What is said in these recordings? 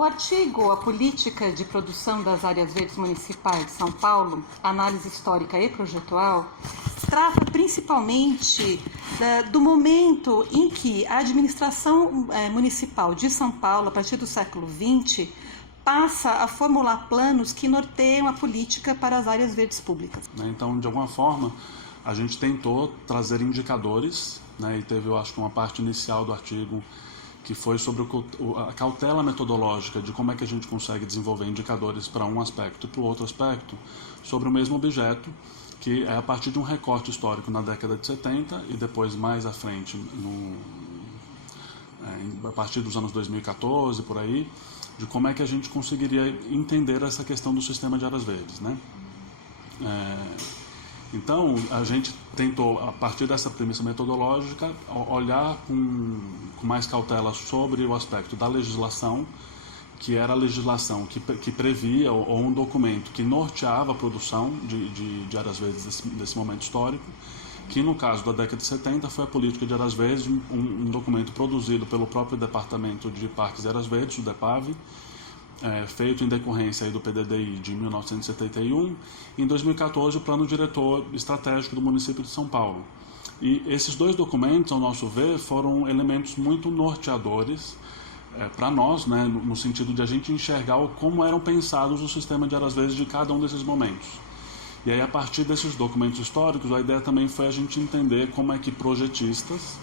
O artigo A Política de Produção das Áreas Verdes Municipais de São Paulo, Análise Histórica e Projetual, trata principalmente do momento em que a administração municipal de São Paulo, a partir do século XX, passa a formular planos que norteiam a política para as áreas verdes públicas. Então, de alguma forma, a gente tentou trazer indicadores, e teve, eu acho, uma parte inicial do artigo que foi sobre a cautela metodológica de como é que a gente consegue desenvolver indicadores para um aspecto e para o outro aspecto sobre o mesmo objeto, que é a partir de um recorte histórico na década de 70 e depois mais à frente, a partir dos anos 2014, por aí, de como é que a gente conseguiria entender essa questão do sistema de áreas verdes, Então, a gente tentou, a partir dessa premissa metodológica, olhar com mais cautela sobre o aspecto da legislação, que era a legislação que previa, ou um documento que norteava a produção de áreas verdes desse momento histórico, que no caso da década de 70 foi a Política de Áreas Verdes, um documento produzido pelo próprio Departamento de Parques e Áreas Verdes, o DEPAV, feito em decorrência aí do PDDI de 1971, e em 2014 o Plano Diretor Estratégico do município de São Paulo. E esses dois documentos, ao nosso ver, foram elementos muito norteadores para nós, no sentido de a gente enxergar como eram pensados o sistema de áreas verdes de cada um desses momentos. E aí, a partir desses documentos históricos, a ideia também foi a gente entender como é que projetistas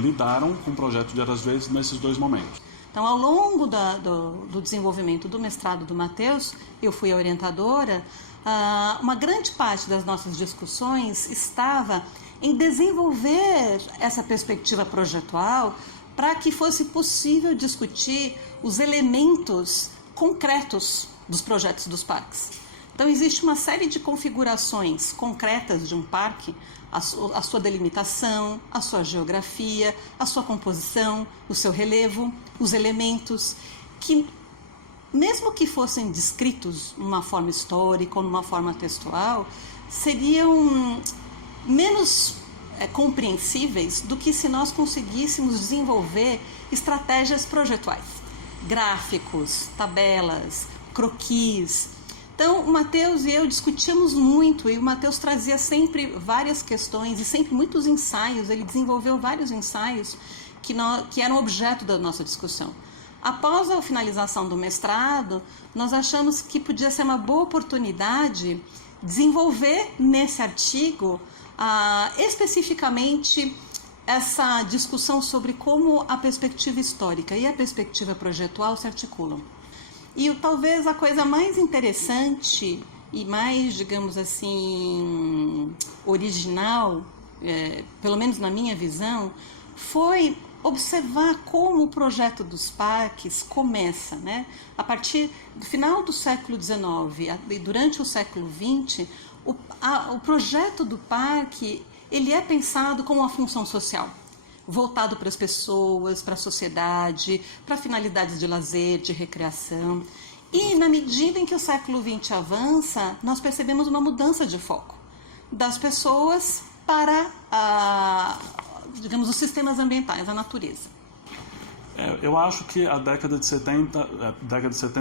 lidaram com o projeto de áreas verdes nesses dois momentos. Então, ao longo do desenvolvimento do mestrado do Matheus, eu fui a orientadora, uma grande parte das nossas discussões estava em desenvolver essa perspectiva projetual para que fosse possível discutir os elementos concretos dos projetos dos parques. Então, existe uma série de configurações concretas de um parque, a sua delimitação, a sua geografia, a sua composição, o seu relevo, os elementos que, mesmo que fossem descritos numa forma histórica ou numa forma textual, seriam menos compreensíveis do que se nós conseguíssemos desenvolver estratégias projetuais, gráficos, tabelas, croquis. Então, o Matheus e eu discutimos muito, e o Matheus trazia sempre várias questões e sempre muitos ensaios, ele desenvolveu vários ensaios que eram objeto da nossa discussão. Após a finalização do mestrado, nós achamos que podia ser uma boa oportunidade desenvolver nesse artigo especificamente essa discussão sobre como a perspectiva histórica e a perspectiva projetual se articulam. E talvez a coisa mais interessante e mais, digamos assim, original, pelo menos na minha visão, foi observar como o projeto dos parques começa, A partir do final do século XIX e durante o século XX, o projeto do parque ele é pensado como uma função social, voltado para as pessoas, para a sociedade, para finalidades de lazer, de recreação. E na medida em que o século XX avança, nós percebemos uma mudança de foco das pessoas para, digamos, os sistemas ambientais, a natureza. Eu acho que a década de 70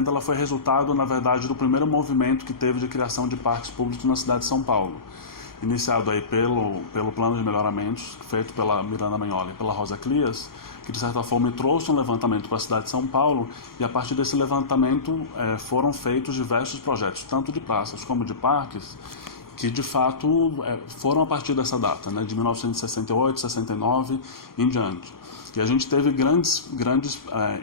ela foi resultado, na verdade, do primeiro movimento que teve de criação de parques públicos na cidade de São Paulo, iniciado aí pelo plano de melhoramentos, feito pela Miranda Magnoli e pela Rosa Clias, que de certa forma trouxe um levantamento para a cidade de São Paulo, e a partir desse levantamento foram feitos diversos projetos, tanto de praças como de parques, que de fato foram a partir dessa data, de 1968, 69 em diante. E a gente teve grandes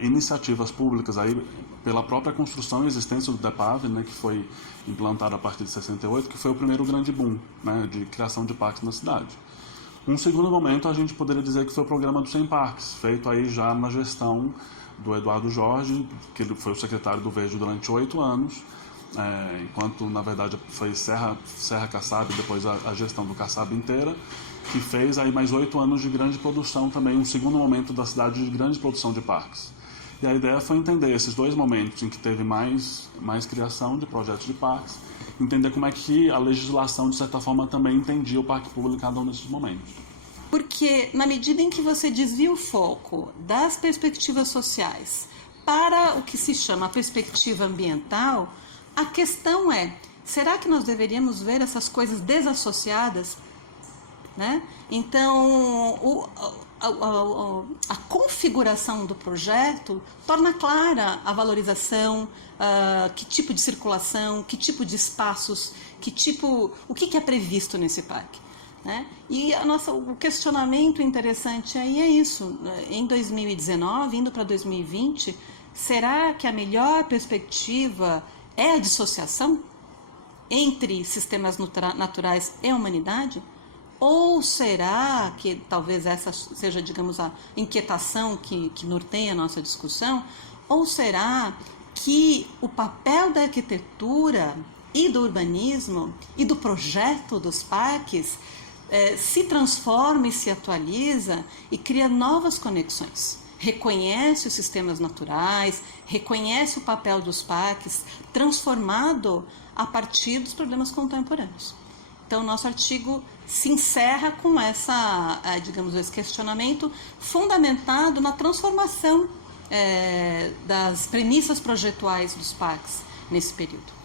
iniciativas públicas aí pela própria construção e existência do DEPAV, que foi implantado a partir de 68, que foi o primeiro grande boom de criação de parques na cidade. Um segundo momento, a gente poderia dizer que foi o programa dos 100 parques, feito aí já na gestão do Eduardo Jorge, que ele foi o secretário do Verde durante 8 anos, enquanto, na verdade, foi Serra Kassab, depois a gestão do Kassab inteira, que fez aí mais 8 anos de grande produção também, um segundo momento da cidade de grande produção de parques. E a ideia foi entender esses dois momentos em que teve mais criação de projetos de parques, entender como é que a legislação, de certa forma, também entendia o parque público em cada um desses momentos. Porque, na medida em que você desvia o foco das perspectivas sociais Para o que se chama a perspectiva ambiental, a questão é, será que nós deveríamos ver essas coisas desassociadas? Né? Então, a configuração do projeto torna clara a valorização, que tipo de circulação, que tipo de espaços, o que é previsto nesse parque. Né? E o questionamento interessante aí é isso. Em 2019, indo para 2020, será que a melhor perspectiva é a dissociação entre sistemas naturais e humanidade? Ou será que talvez essa seja, digamos, a inquietação que norteia a nossa discussão? Ou será que o papel da arquitetura e do urbanismo e do projeto dos parques se transforma e se atualiza e cria novas conexões? Reconhece os sistemas naturais, reconhece o papel dos parques, transformado a partir dos problemas contemporâneos. Então, o nosso artigo se encerra com digamos, esse questionamento fundamentado na transformação das premissas projetuais dos parques nesse período.